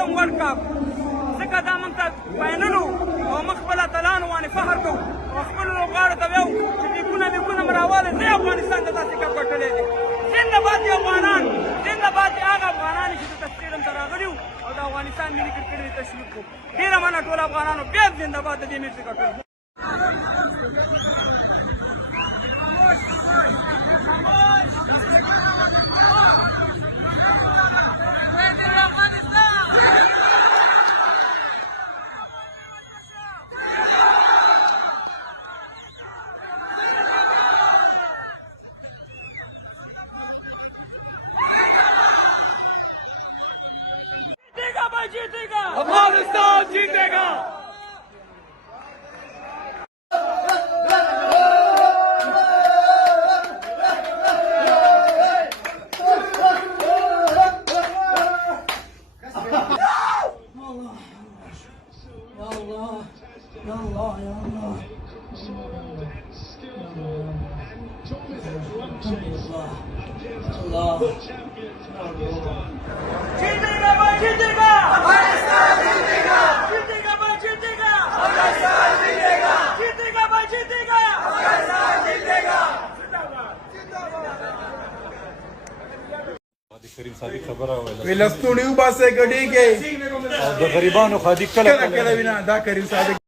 قدم ورکړه ځکه دا موږ ته بایللو او موږ خپله اتلانو باندې فخر کوو او خپلو لوبغاړو ته ویو چې لیکونه مې راوالی زه افغانستان ته داسې کپ ګټلی دی. زنده‌باد دي افغانان، زنده‌باد دي هغه افغانان چې دلته سټېډیم ته راغلي وو او د افغانستان ملي کرکټ یې تشویق کړو. ډېره مننه ټولو افغانانو، بیا زنده‌باد د دې میچ د ګټلو. जीतेगा अफगानिस्तान जीतेगा। जीतेगा भाई जीतेगा, अफगानिस्तान जीतेगा, जीतेगा भाई जीतेगा, अफगानिस्तान जीतेगा, जीतेगा भाई जीतेगा, अफगानिस्तान जीतेगा। کریم صادق خبره ویله ولستونی وباسه ګډیږي او د غریبانو خادي کله کله وینا دا کریم صادق